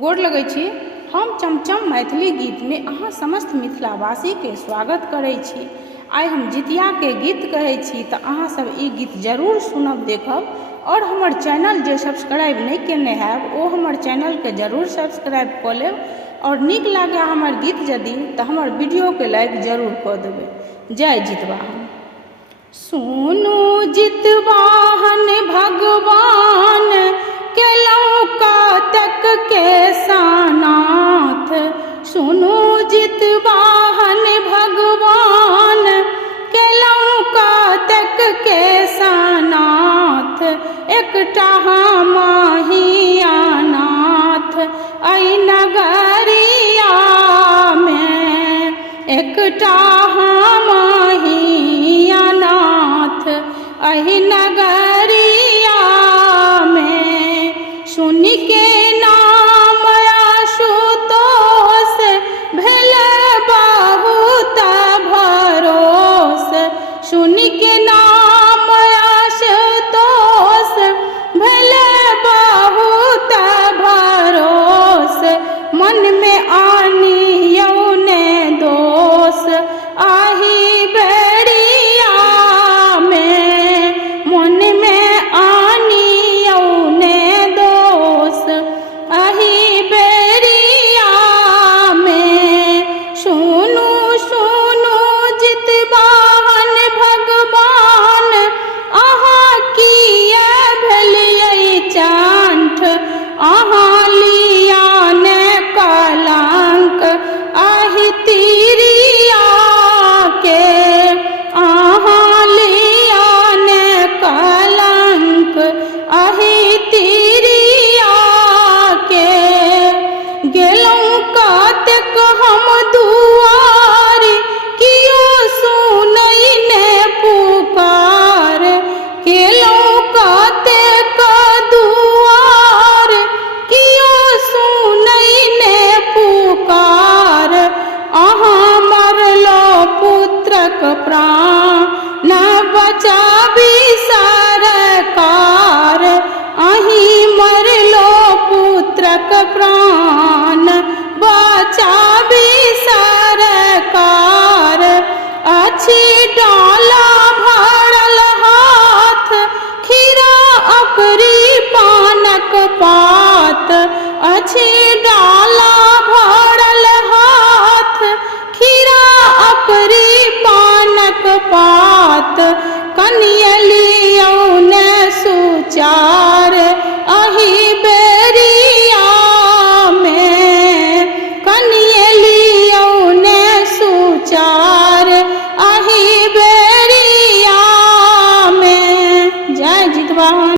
गोर लगै छी। हम चमचम मैथिली गीत में अहाँ समस्त मिथिलावासी के स्वागत करै छी। आइ हम जितिया के गीत कहै छी तऽ अहाँ सब ई गीत जरूर सुनब देखब और हमर चैनल जे सब्सक्राइब नहीं केने हैब ओ हमर चैनल के जरूर सब्सक्राइब कऽ लेब और नीक लागे हमर गीत यदि तऽ हमर वीडियो के लाइक जरूर कऽ देबै। जय जितवाहन। सुनू जितवाहन भगवान केलहुँ कातक के सानाथ, सुनू जितवाहन भगवान केलहुँ कातक के सानाथ, एकटा माहिया नाथ अइ नगरिया में, एकटा माहिया नाथ अहि नगरिया में, सुन के नाम आशुतोष भेल बहुत भरोस, सुन के नाम आशुतोष भेल बहुत भरोस, मन में आनियौ ने दोष आही बेरिया में, मन में आनियौ ने दोष आही बेरिया में, सुनू सुनू जितवाहन भगवान अहाँ किया भेलियै चांठ, अहाँ लिया ने कलंक आहि तिरिया के, अहाँ लिया ने कलंक आहि तिरिया के, गेलहुँ कातेक हम दुआर कियो सुनै ने पुकार, गेलहुँ कातेक दुआर कियो सुनै ने पुकार, अहाँ मरलो पुत्रक प्राण बचाबी सरकार, अहीं मरलो पुत्रक प्राण बचाबी सरकार, अछि डाला भरल हाथ खीरा अकरी पानक पात, अछि डाला भरल हाथ खीरा अकरी पानक पात, कनिये लियौ ने सुचार अहि बेरिया में, कनिये लियौ ने सुचार